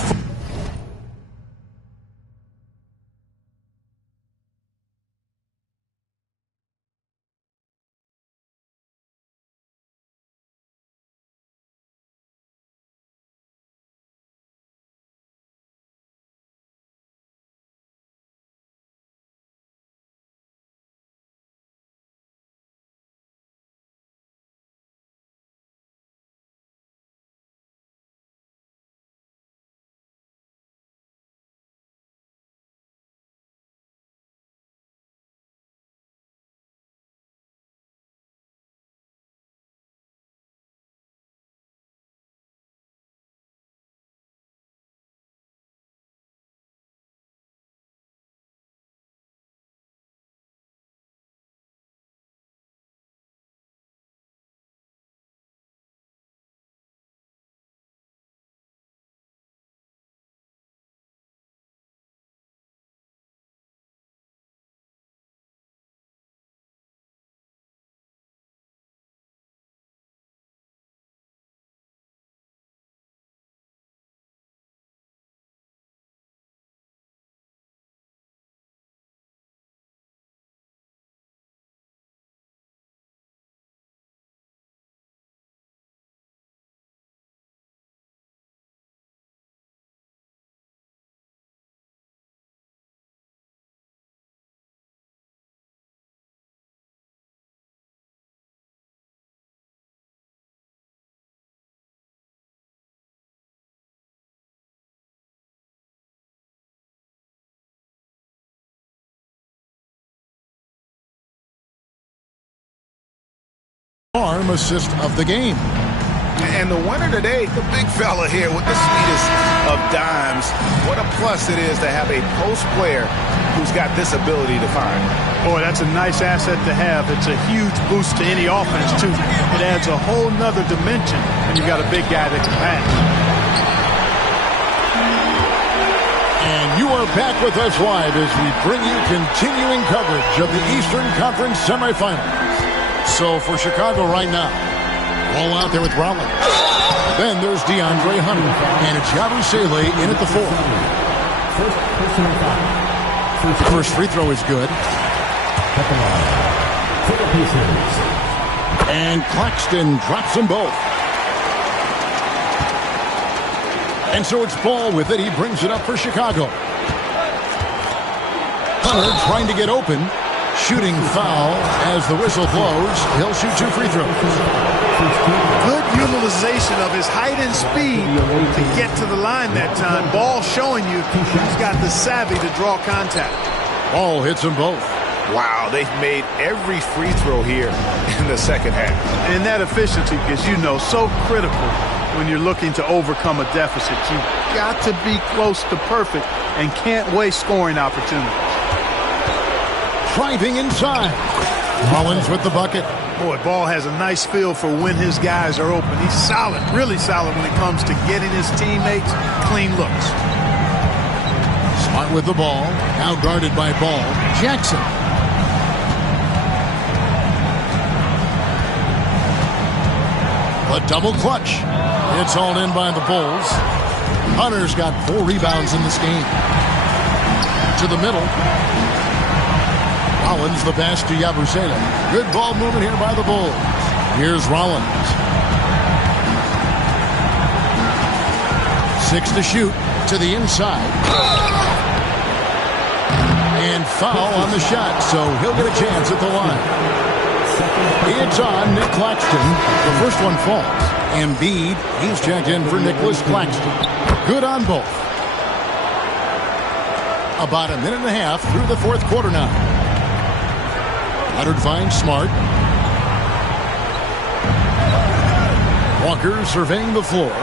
Arm assist of the game. And the winner today, the big fella here with the sweetest of dimes. What a plus it is to have a post player who's got this ability to find. Boy, that's a nice asset to have. It's a huge boost to any offense, too. It adds a whole nother dimension when you've got a big guy that can pass. And you are back with us live as we bring you continuing coverage of the Eastern Conference semifinals. So for Chicago right now, all out there with Rollins. Then there's DeAndre Hunter. And it's Yabusele in at the 4. The first free throw is good. And Claxton drops them both. And so it's Ball with it. He brings it up for Chicago. Hunter trying to get open. Shooting foul as the whistle blows. He'll shoot 2 free throws. Good utilization of his height and speed to get to the line that time. Ball showing you he's got the savvy to draw contact. Ball hits them both. Wow, they've made every free throw here in the second half. And that efficiency is, so critical when you're looking to overcome a deficit. You've got to be close to perfect and can't waste scoring opportunities. Driving inside. Rollins with the bucket. Boy, Ball has a nice feel for when his guys are open. He's solid, really solid when it comes to getting his teammates clean looks. Smart with the ball. Now guarded by Ball. Jackson. A double clutch. It's all in by the Bulls. Hunter's got 4 rebounds in this game. To the middle. Rollins the pass to Yabusele. Good ball movement here by the Bulls. Here's Rollins. 6 to shoot to the inside. And foul on the shot, so he'll get a chance at the line. It's on Nick Claxton. The first one falls. Embiid, he's checked in for Nicholas Claxton. Good on both. About a minute and a half through the fourth quarter now. Leonard finds Smart. Walker surveying the floor.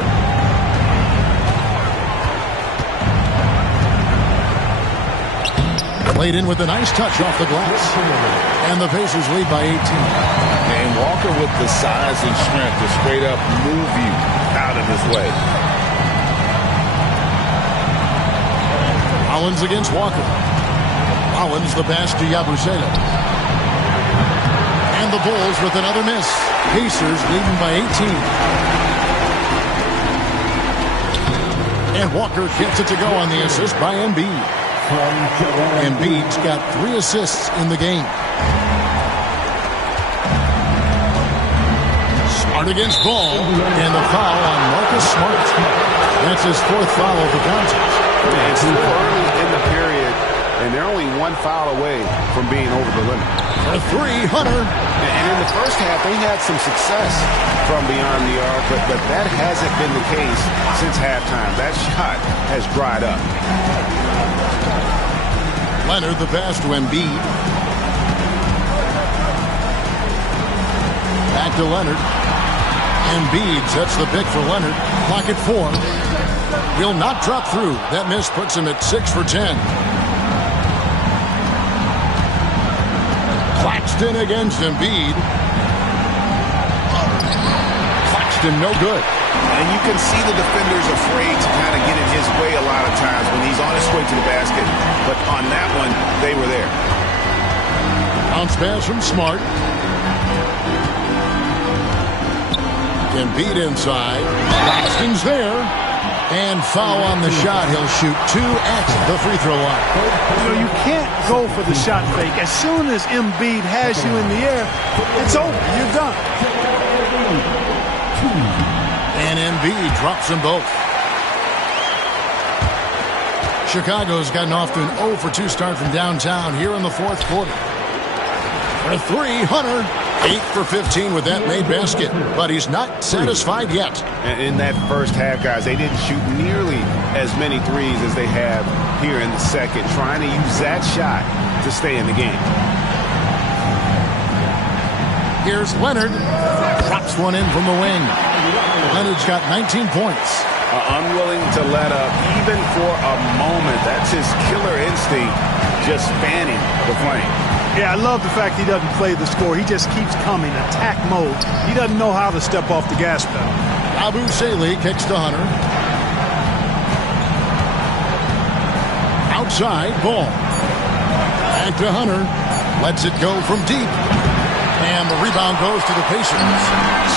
Laid in with a nice touch off the glass. And the Pacers lead by 18. And Walker with the size and strength to straight up move you out of his way. Rollins against Walker. Rollins the pass to Yabusele. And the Bulls with another miss. Pacers leading by 18. And Walker gets it to go on the assist by Embiid. Embiid's got 3 assists in the game. Smart against Ball. And the foul on Marcus Smart. That's his 4th foul of the contest. It's too early in the period, and they're only 1 foul away from being over the limit. For 3, Hunter. And in the first half, they had some success from beyond the arc, but that hasn't been the case since halftime. That shot has dried up. Leonard the pass to Embiid. Back to Leonard. Embiid sets the pick for Leonard. Clock at 4. Will not drop through. That miss puts him at 6 for 10. Claxton against Embiid. Claxton no good. And you can see the defenders afraid to kind of get in his way a lot of times when he's on his way to the basket. But on that one, they were there. Bounce pass from Smart. Embiid inside. Claxton's there. And foul on the shot. He'll shoot 2 at the free throw line. You know, you can't go for the shot fake. As soon as Embiid has you in the air, it's over. You're done. And Embiid drops them both. Chicago's gotten off to an 0 for 2 start from downtown here in the fourth quarter. For 3, Hunter. 8 for 15 with that made basket, but he's not satisfied yet. And in that first half, guys, they didn't shoot nearly as many threes as they have here in the second, trying to use that shot to stay in the game. Here's Leonard. Drops one in from the wing. Leonard's got 19 points. Unwilling to let up even for a moment. That's his killer instinct, just fanning the flame. Yeah, I love the fact he doesn't play the score. He just keeps coming, attack mode. He doesn't know how to step off the gas pedal. Yabusele kicks to Hunter. Outside, Ball. Back to Hunter. Lets it go from deep. And the rebound goes to the Pacers.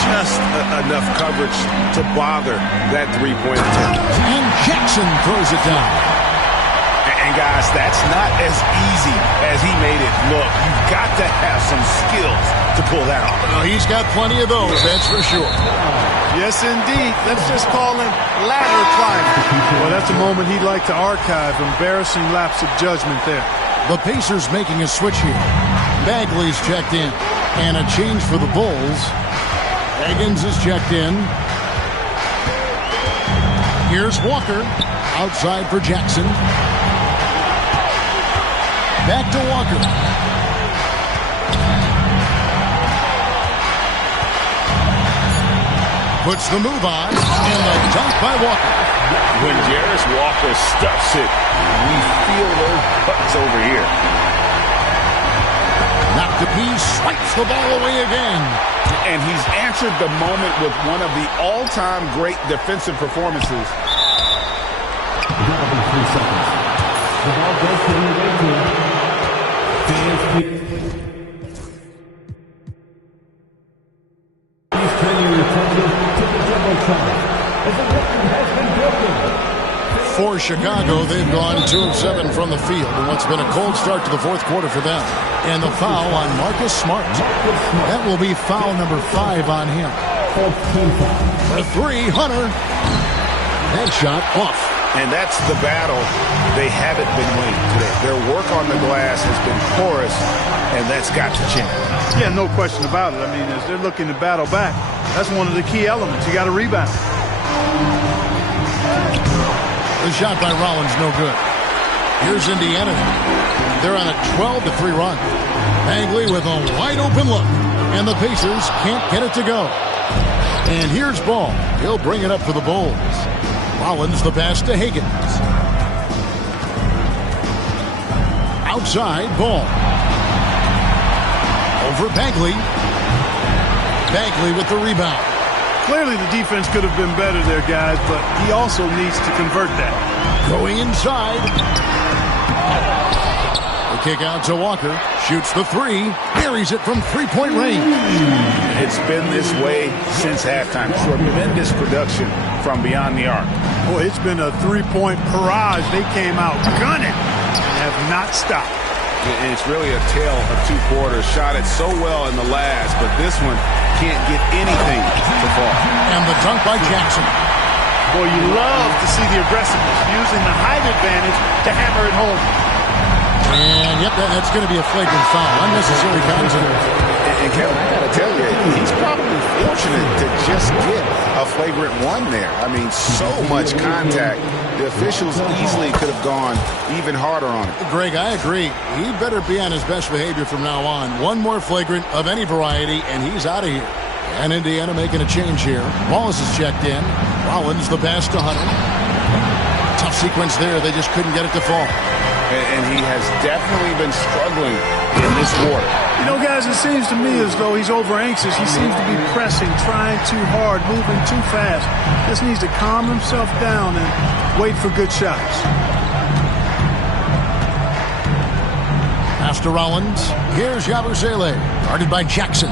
Just enough coverage to bother that three-point attempt. And Jackson throws it down. And guys, that's not as easy as he made it look. You've got to have some skills to pull that off. Well, he's got plenty of those, that's for sure. Yes, indeed. Let's just call him ladder climbing. Well, that's a moment he'd like to archive. Embarrassing lapse of judgment there. The Pacers making a switch here. Bagley's checked in. And a change for the Bulls. Higgins is checked in. Here's Walker. Outside for Jackson. Back to Walker. Puts the move on. And the dunk by Walker. When Jarris Walker stuffs it, we feel those bucks over here. Knocked to piece, swipes the ball away again. And he's answered the moment with one of the all-time great defensive performances. 3 seconds. The ball goes to the away team. Fans he's training returning to the Jumbotron as the record has been broken. For Chicago, they've gone 2 of 7 from the field in what's been a cold start to the fourth quarter for them. And the foul on Marcus Smart. That will be foul number 5 on him. For 3, Hunter. That shot off. And that's the battle they haven't been winning today. Their work on the glass has been porous, and that's got to change. Yeah, no question about it. I mean, as they're looking to battle back, that's one of the key elements. You got to rebound. The shot by Rollins, no good. Here's Indiana. They're on a 12-3 run. Bagley with a wide-open look, and the Pacers can't get it to go. And here's Ball. He'll bring it up for the Bulls. Rollins the pass to Higgins. Outside, Ball. Over Bagley. Bagley with the rebound. Clearly the defense could have been better there, guys, but he also needs to convert that. Going inside. The kick out to Walker. Shoots the three. Buries it from three-point range. It's been this way since halftime. Tremendous production from beyond the arc. Boy, it's been a three-point barrage. They came out gunning and have not stopped. It's really a tale of two quarters. Shot it so well in the last, but this one can't get anything to fall. And the dunk by Jackson. Boy, you love to see the aggressiveness, using the height advantage to hammer it home. And, yep, that's going to be a flagrant foul. Unnecessary contact. And Kevin, I got to tell you, he's probably fortunate to just get a flagrant one there. I mean, so much contact. The officials easily could have gone even harder on it. Greg, I agree. He better be on his best behavior from now on. One more flagrant of any variety, and he's out of here. And Indiana making a change here. Wallace is checked in. Rollins the pass to Hunter. Tough sequence there. They just couldn't get it to fall. And he has definitely been struggling in this quarter. You know, guys, it seems to me as though he's over-anxious. He seems to be pressing, trying too hard, moving too fast. Just needs to calm himself down and wait for good shots. Pass to Rollins. Here's Yabusele, guarded by Jackson.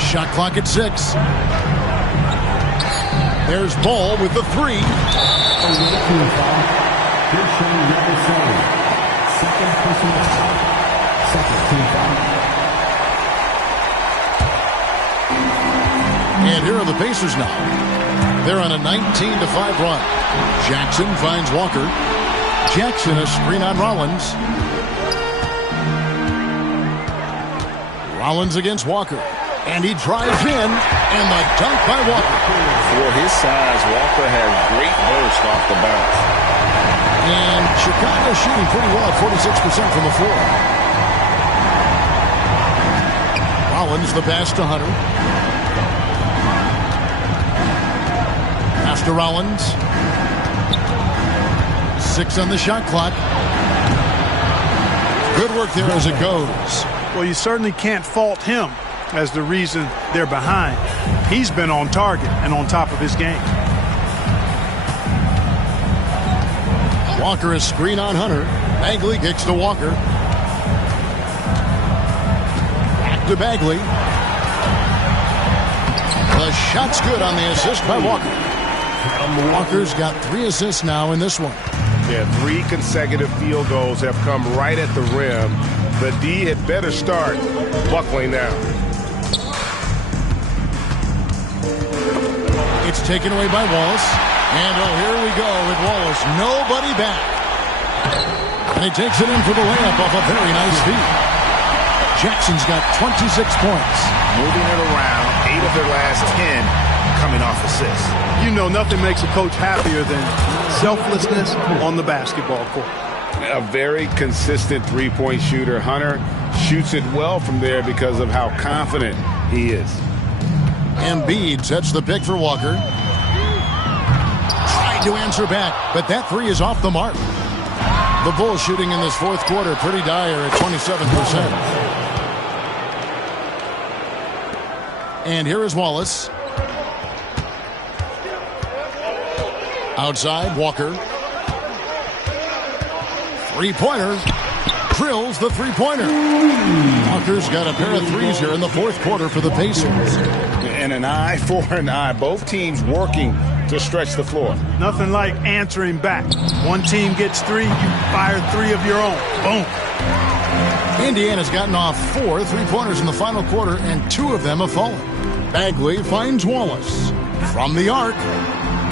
Shot clock at 6. There's Ball with the three. And here are the Pacers now. They're on a 19-5 run. Jackson finds Walker. Jackson a screen on Rollins. Rollins against Walker. And he drives in, and the dunk by Walker. For his size, Walker has great burst off the bounce. And Chicago shooting pretty well at 46% from the floor. Rollins the pass to Hunter. Pass to Rollins. 6 on the shot clock. Good work there as it goes. Well, you certainly can't fault him as the reason they're behind. He's been on target and on top of his game. Walker is screen on Hunter. Bagley kicks to Walker. Back to Bagley. The shot's good on the assist by Walker. Walker's got 3 assists now in this one. Yeah, 3 consecutive field goals have come right at the rim. The D had better start buckling down. It's taken away by Wallace. And here we go with Wallace. Nobody back. And he takes it in for the layup off a very nice feed. Jackson's got 26 points. Moving it around, 8 of their last 10 coming off assists. You know, nothing makes a coach happier than selflessness on the basketball court. A very consistent three-point shooter. Hunter shoots it well from there because of how confident he is. Embiid sets the pick for Walker. Tried to answer back, but that 3 is off the mark. The Bulls shooting in this fourth quarter pretty dire at 27%. And here is Wallace. Outside, Walker. Three-pointer. Drills the three-pointer. Walker's got a pair of threes here in the fourth quarter for the Pacers. And an eye for an eye. Both teams working to stretch the floor. Nothing like answering back. One team gets 3, you fire 3 of your own. Boom. Indiana's gotten off 4 three-pointers in the final quarter, and 2 of them have fallen. Bagley finds Wallace. From the arc.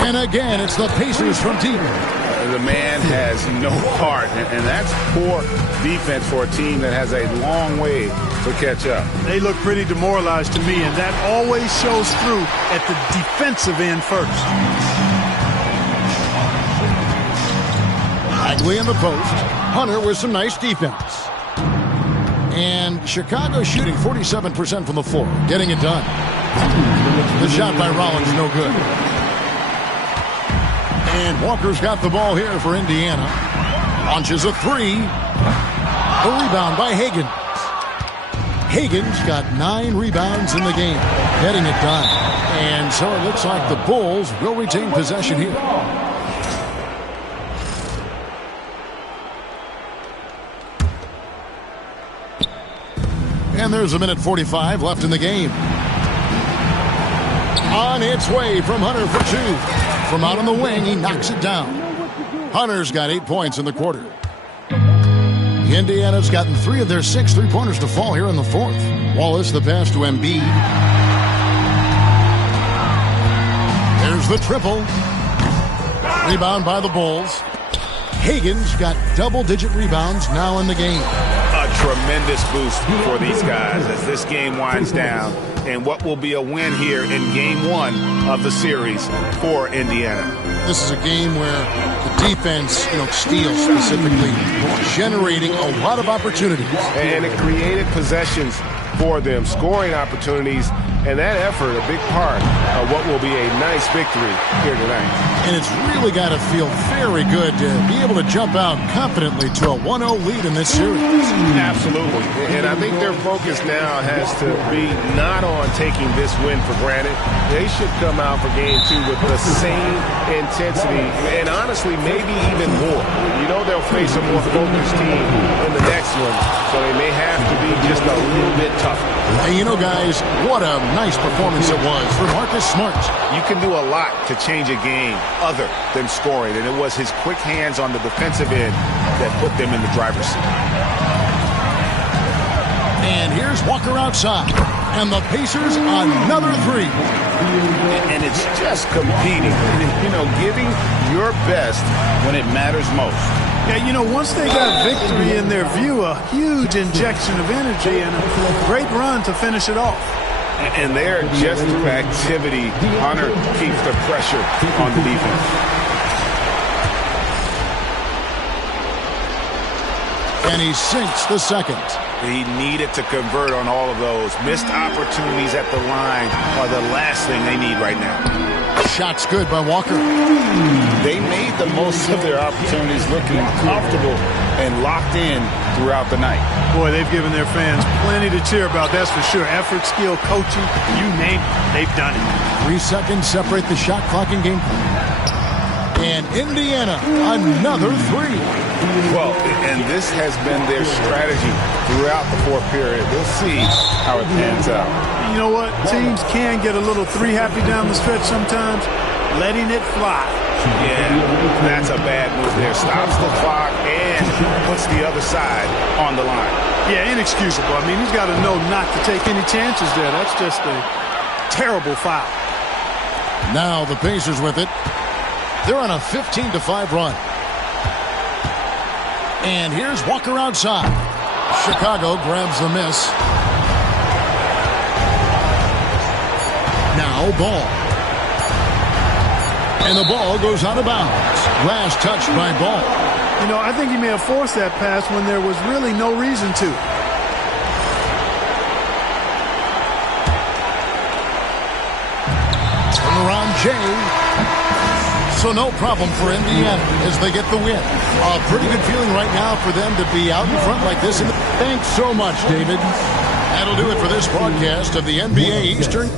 And again, it's the Pacers from deep. The man has no heart, and that's poor defense for a team that has a long way to catch up. They look pretty demoralized to me, and that always shows through at the defensive end first. Bagley in the post. Hunter with some nice defense. And Chicago shooting 47% from the floor, getting it done. The shot by Rollins, no good. And Walker's got the ball here for Indiana. Launches a three. A rebound by Higgins. Higgins got 9 rebounds in the game, getting it done. And so it looks like the Bulls will retain possession here. And there's a minute 45 left in the game. On its way from Hunter for 2. From out on the wing, he knocks it down. Hunter's got 8 points in the quarter. Indiana's gotten 3 of their 6 three-pointers to fall here in the fourth. Wallace the pass to Embiid. There's the triple. Rebound by the Bulls. Higgins got double-digit rebounds now in the game. A tremendous boost for these guys as this game winds down, and what will be a win here in game 1 of the series for Indiana. This is a game where the defense, steals specifically, generating a lot of opportunities. And it created possessions for them, scoring opportunities, and that effort, a big part of what will be a nice victory here tonight. And it's really got to feel very good to be able to jump out confidently to a 1-0 lead in this series. Absolutely. And I think their focus now has to be not on taking this win for granted. They should come out for game 2 with the same intensity and honestly maybe even more. They'll face a more focused team in the next one, so they may have to be just a little bit tougher. Hey, guys, what a nice performance it was for Marcus Smart. You can do a lot to change a game other than scoring, and it was his quick hands on the defensive end that put them in the driver's seat. And here's Walker outside, and the Pacers another 3. And it's just competing, giving your best when it matters most. Yeah, once they got victory in their view, a huge injection of energy and a great run to finish it off. And there, just through activity, Hunter keeps the pressure on the defense. And he sinks the second. He needed to convert on all of those. Missed opportunities at the line are the last thing they need right now. Shot's good by Walker. They made the most of their opportunities, looking comfortable and locked in throughout the night. Boy, they've given their fans plenty to cheer about, that's for sure. Effort, skill, coaching, you name it, they've done it. 3 seconds separate the shot clock and game clock. And Indiana, another 3. Well, and this has been their strategy throughout the fourth period. We'll see how it pans out. You know what? Teams can get a little 3 happy down the stretch sometimes. Letting it fly. Yeah, that's a bad move there. Stops the clock and puts the other side on the line. Yeah, inexcusable. I mean, he's got to know not to take any chances there. That's just a terrible foul. Now the Pacers with it. They're on a 15-5 run. And here's Walker outside. Chicago grabs the miss. Now Ball. And the ball goes out of bounds. Last touch by Ball. I think he may have forced that pass when there was really no reason to. Turn around Jay. So no problem for Indiana as they get the win. A pretty good feeling right now for them to be out in front like this. Thanks so much, David. That'll do it for this broadcast of the NBA Eastern.